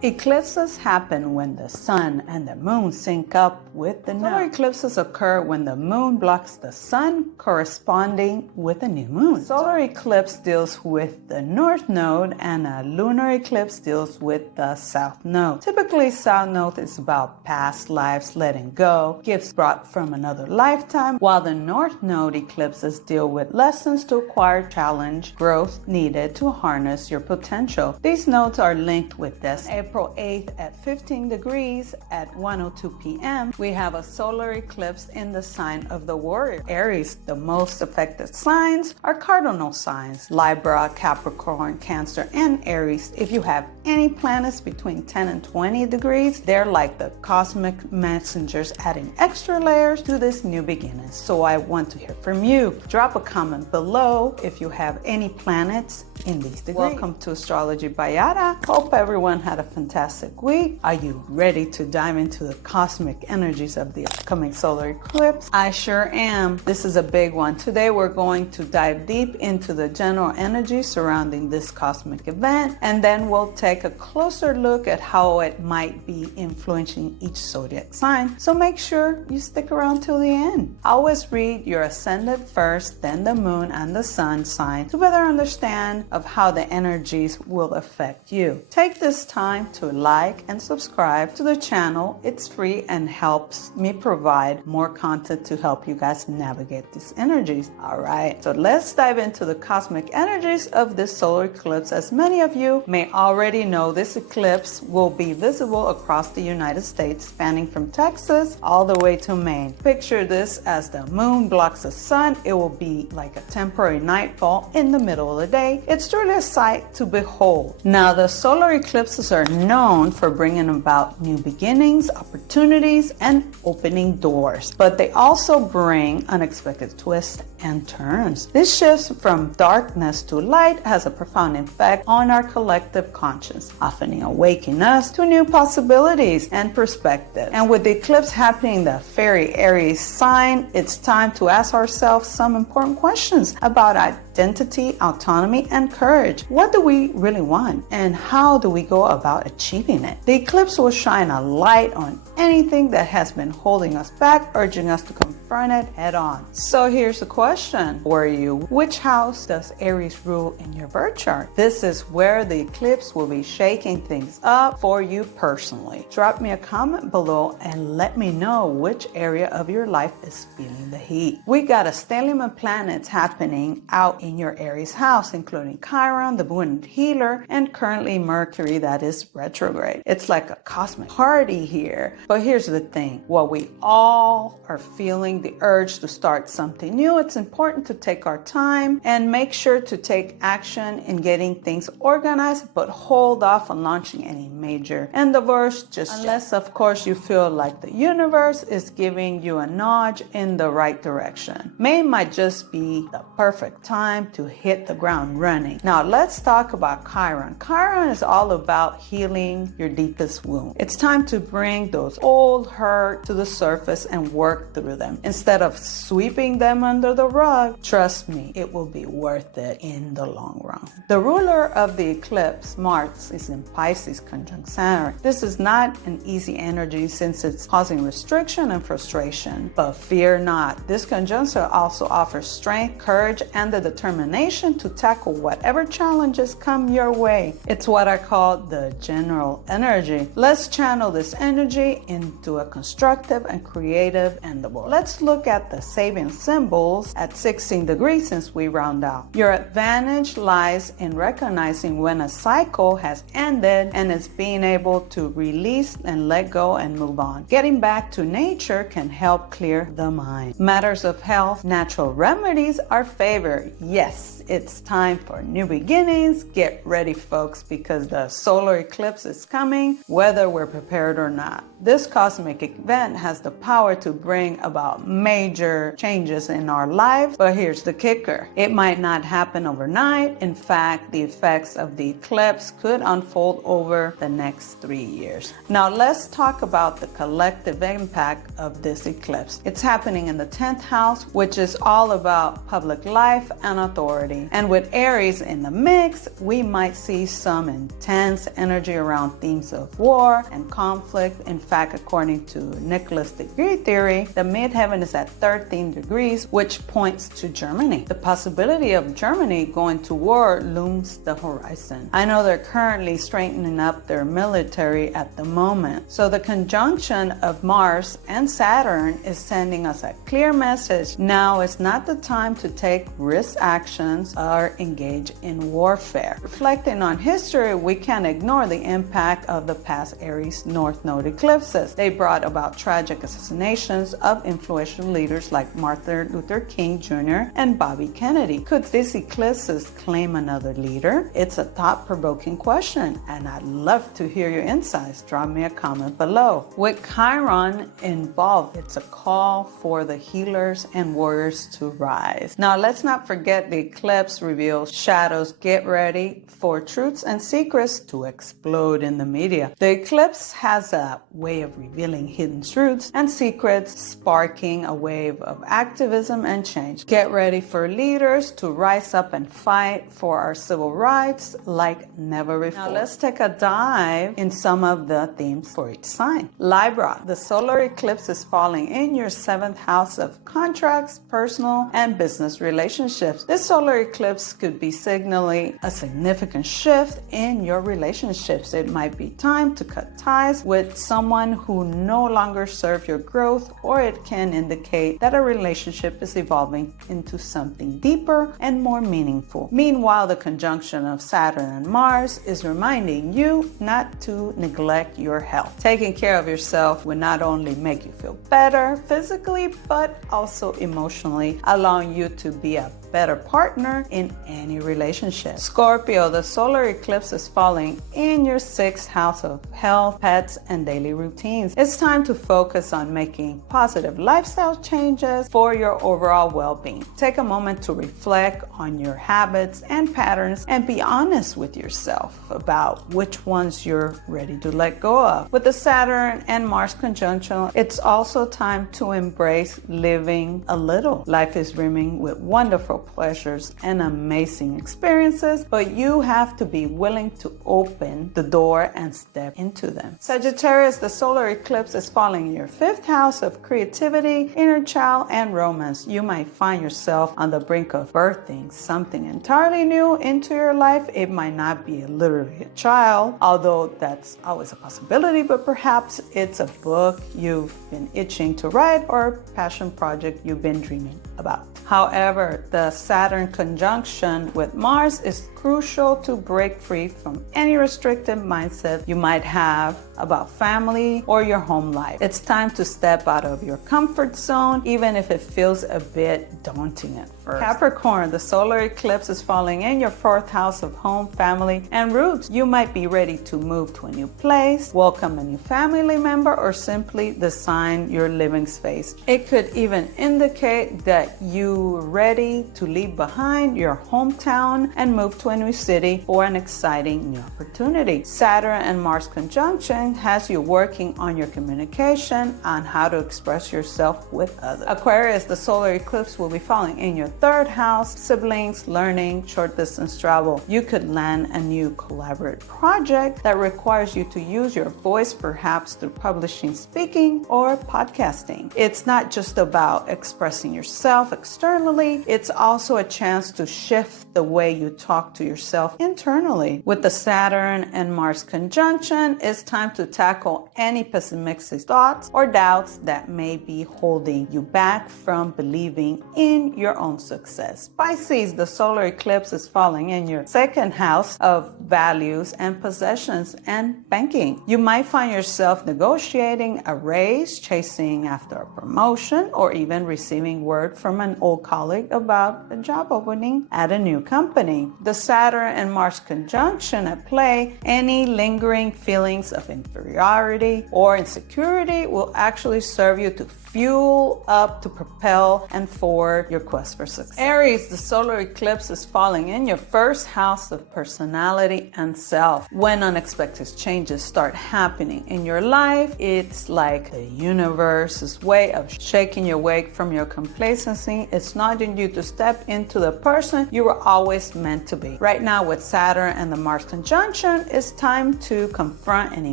Eclipses happen when the sun and the moon sync up with the node. Solar eclipses occur when the moon blocks the sun, corresponding with a new moon. Solar eclipse deals with the north node, and a lunar eclipse deals with the south node. Typically, south node is about past lives, letting go, gifts brought from another lifetime, while the north node eclipses deal with lessons to acquire, challenge, growth needed to harness your potential. These nodes are linked with destiny. April 8th at 15 degrees at 1:02 p.m., we have a solar eclipse in the sign of the warrior, Aries. The most affected signs are cardinal signs, Libra, Capricorn, Cancer, and Aries. If you have any planets between 10 and 20 degrees, they're like the cosmic messengers adding extra layers to this new beginning. So I want to hear from you. Drop a comment below if you have any planets in these degrees. Welcome to Astrology by Yara. Hope everyone had a fantastic week. Are you ready to dive into the cosmic energies of the upcoming solar eclipse? I sure am. This is a big one. Today we're going to dive deep into the general energy surrounding this cosmic event, and then we'll take a closer look at how it might be influencing each zodiac sign. So make sure you stick around till the end. Always read your ascendant first, then the moon and the sun sign to better understand of how the energies will affect you. Take this time to like and subscribe to the channel. It's free and helps me provide more content to help you guys navigate these energies. All right, so let's dive into the cosmic energies of this solar eclipse. As many of you may already know, this eclipse will be visible across the United States, spanning from Texas all the way to Maine. Picture this as the moon blocks the sun. It will be like a temporary nightfall in the middle of the day. It's truly a sight to behold. Now, the solar eclipses are known for bringing about new beginnings, opportunities, and opening doors, but they also bring unexpected twists and turns. This shift from darkness to light has a profound effect on our collective conscience, often awakening us to new possibilities and perspectives. And with the eclipse happening in the fiery Aries sign, it's time to ask ourselves some important questions about identity, autonomy, and courage. What do we really want, and how do we go about achieving it? The eclipse will shine a light on anything that has been holding us back, urging us to confront it head on. So here's the question for you. Which house does Aries rule in your birth chart? This is where the eclipse will be shaking things up for you personally. Drop me a comment below and let me know which area of your life is feeling the heat. We got a stellium of planets happening out in your Aries house, including Chiron, the wounded healer, and currently Mercury that is retrograde. It's like a cosmic party here. But here's the thing, while we all are feeling the urge to start something new, it's important to take our time and make sure to take action in getting things organized, but hold off on launching any major endeavors unless of course you feel like the universe is giving you a nudge in the right direction. May might just be the perfect time to hit the ground running. Now let's talk about Chiron. Chiron is all about healing your deepest wound. It's time to bring those old hurt to the surface and work through them. Instead of sweeping them under the rug, trust me, it will be worth it in the long run. The ruler of the eclipse, Mars, is in Pisces conjunct Saturn. This is not an easy energy since it's causing restriction and frustration. But fear not, this conjunction also offers strength, courage, and the determination to tackle whatever challenges come your way. It's what I call the general energy. Let's channel this energy into a constructive and creative endeavor. Let's look at the Sabian symbols at 16 degrees since we round out. Your advantage lies in recognizing when a cycle has ended and is being able to release and let go and move on. Getting back to nature can help clear the mind. Matters of health, natural remedies are favored. Yes, it's time for new beginnings. Get ready, folks, because the solar eclipse is coming, whether we're prepared or not. This cosmic event has the power to bring about major changes in our lives, but here's the kicker. It might not happen overnight. In fact, the effects of the eclipse could unfold over the next 3 years. Now let's talk about the collective impact of this eclipse. It's happening in the 10th house, which is all about public life and authority. And with Aries, Aries in the mix, we might see some intense energy around themes of war and conflict. In fact, according to Nicholas' degree theory, the midheaven is at 13 degrees, which points to Germany. The possibility of Germany going to war looms the horizon. I know they're currently straightening up their military at the moment. So the conjunction of Mars and Saturn is sending us a clear message. Now is not the time to take risk actions or engage in warfare. Reflecting on history, we can't ignore the impact of the past Aries North Node eclipses. They brought about tragic assassinations of influential leaders like Martin Luther King Jr. and Bobby Kennedy. Could these eclipses claim another leader? It's a thought-provoking question, and I'd love to hear your insights. Drop me a comment below. With Chiron involved, it's a call for the healers and warriors to rise. Now, let's not forget the eclipse reveals shadows. Get ready for truths and secrets to explode in the media. The eclipse has a way of revealing hidden truths and secrets, sparking a wave of activism and change. Get ready for leaders to rise up and fight for our civil rights like never before. Now, let's take a dive in some of the themes for each sign. Libra, the solar eclipse is falling in your 7th house of contracts, personal and business relationships. This solar eclipse could be signaling a significant shift in your relationships. It might be time to cut ties with someone who no longer serves your growth, or it can indicate that a relationship is evolving into something deeper and more meaningful. Meanwhile, the conjunction of Saturn and Mars is reminding you not to neglect your health. Taking care of yourself will not only make you feel better physically, but also emotionally, allowing you to be a better partner in any relationship. Scorpio, the solar eclipse is falling in your 6th house of health, pets, and daily routines. It's time to focus on making positive lifestyle changes for your overall well-being. Take a moment to reflect on your habits and patterns and be honest with yourself about which ones you're ready to let go of. With the Saturn and Mars conjunction, it's also time to embrace living a little. Life is brimming with wonderful pleasures and amazing experiences, but you have to be willing to open the door and step into them. Sagittarius, the solar eclipse is falling in your 5th house of creativity, inner child, and romance. You might find yourself on the brink of birthing something entirely new into your life. It might not be literally a child, although that's always a possibility, but perhaps it's a book you've been itching to write or a passion project you've been dreaming about. However, the Saturn conjunction with Mars is crucial to break free from any restrictive mindset you might have about family or your home life. It's time to step out of your comfort zone, even if it feels a bit daunting at first. Capricorn, the solar eclipse is falling in your 4th house of home, family, and roots. You might be ready to move to a new place, welcome a new family member, or simply design your living space. It could even indicate that you're ready to leave behind your hometown and move to a new city for an exciting new opportunity. Saturn and Mars conjunction has you working on your communication, on how to express yourself with others. Aquarius, the solar eclipse will be falling in your 3rd house, siblings, learning, short distance travel. You could land a new collaborative project that requires you to use your voice, perhaps through publishing, speaking, or podcasting. It's not just about expressing yourself externally, it's also a chance to shift the way you talk to yourself internally. With the Saturn and Mars conjunction, it's time to tackle any pessimistic thoughts or doubts that may be holding you back from believing in your own success. Pisces, the solar eclipse is falling in your 2nd house of values and possessions and banking. You might find yourself negotiating a raise, chasing after a promotion, or even receiving word from an old colleague about a job opening at a new company. The Saturn and Mars conjunction at play, any lingering feelings of inferiority or insecurity will actually serve you to fuel up, to propel and forward your quest for success. Aries, the solar eclipse is falling in your first house of personality and self. When unexpected changes start happening in your life, it's like the universe's way of shaking you awake from your complacency. It's nudging you to step into the person you were always meant to be. Right now with Saturn and the Mars conjunction, it's time to confront any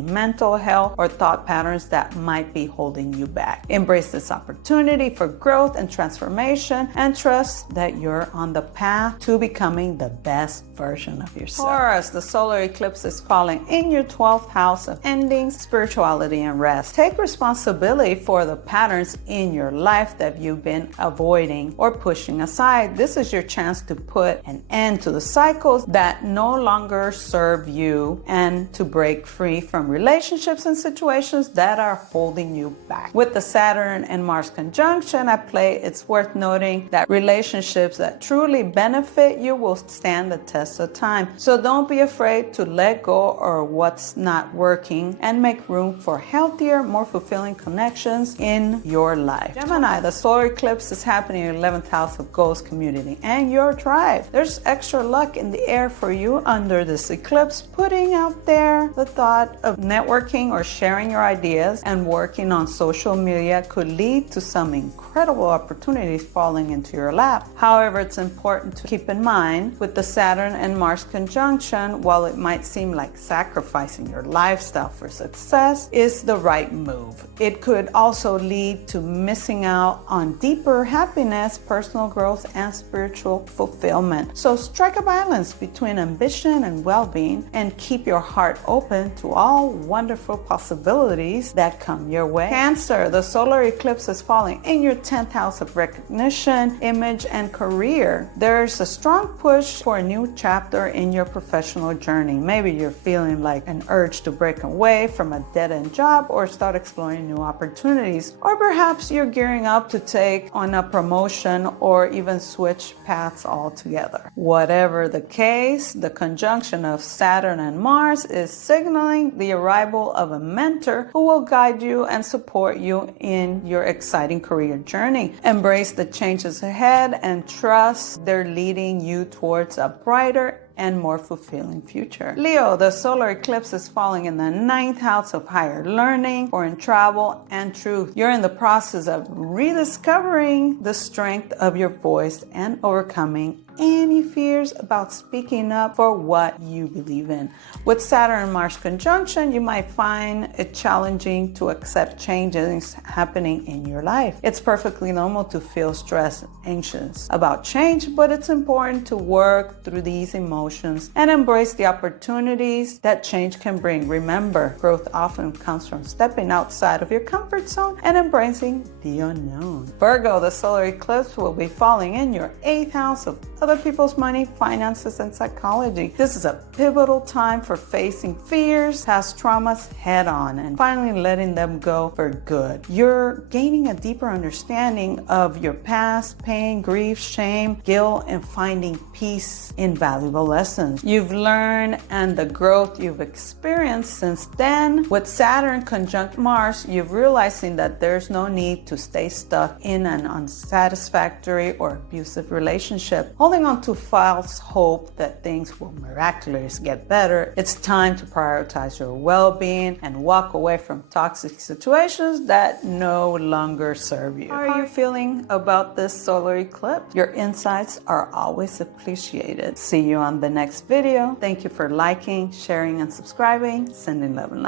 mental health or thought patterns that might be holding you back. Embrace this opportunity for growth and transformation and trust that you're on the path to becoming the best version of yourself. Taurus, the solar eclipse is falling in your 12th house of endings, spirituality, and rest. Take responsibility for the patterns in your life that you've been avoiding or pushing aside. This is your chance to put an end to the cycles that no longer serve you and to break free from relationships and situations that are holding you back. With the Saturn and Mars conjunction at play, it's worth noting that relationships that truly benefit you will stand the test of time. So don't be afraid to let go of what's not working and make room for healthier, more fulfilling connections in your life. Gemini, the solar eclipse is happening in your 11th house of goals, community, and your tribe. There's extra luck in the air for you under this eclipse. Putting out there the thought of networking or sharing your ideas and working on social media could lead to some incredible opportunities falling into your lap. However, it's important to keep in mind with the Saturn and Mars conjunction, while it might seem like sacrificing your lifestyle for success is the right move, it could also lead to missing out on deeper happiness, personal growth, and spiritual fulfillment. So strike a balance between ambition and well-being and keep your heart open to all wonderful possibilities that come your way. Cancer, the solar eclipse is falling in your 10th house of recognition, image, and career. There's a strong push for a new chapter in your professional journey. Maybe you're feeling like an urge to break away from a dead-end job or start exploring new opportunities. Or perhaps you're gearing up to take on a promotion or even switch paths altogether. Whatever the case, the conjunction of Saturn and Mars is signaling the arrival of a mentor who will guide you and support you in your exciting career journey. Embrace the changes ahead and trust they're leading you towards a brighter and more fulfilling future. Leo, the solar eclipse is falling in the 9th house of higher learning, foreign travel, and truth. You're in the process of rediscovering the strength of your voice and overcoming any fears about speaking up for what you believe in. With Saturn and Mars conjunction, you might find it challenging to accept changes happening in your life. It's perfectly normal to feel stressed and anxious about change, but it's important to work through these emotions and embrace the opportunities that change can bring. Remember, growth often comes from stepping outside of your comfort zone and embracing the unknown. Virgo, the solar eclipse will be falling in your 8th house of other people's money, finances, and psychology. This is a pivotal time for facing fears, past traumas head on, and finally letting them go for good. You're gaining a deeper understanding of your past, pain, grief, shame, guilt, and finding peace in valuable lessons you've learned and the growth you've experienced since then. With Saturn conjunct Mars, you're realizing that there's no need to stay stuck in an unsatisfactory or abusive relationship, holding on to false hope that things will miraculously get better. It's time to prioritize your well-being and walk away from toxic situations that no longer serve you. How are you feeling about this solar eclipse? Your insights are always appreciated. See you on the next video. Thank you for liking, sharing, and subscribing. Sending love and light.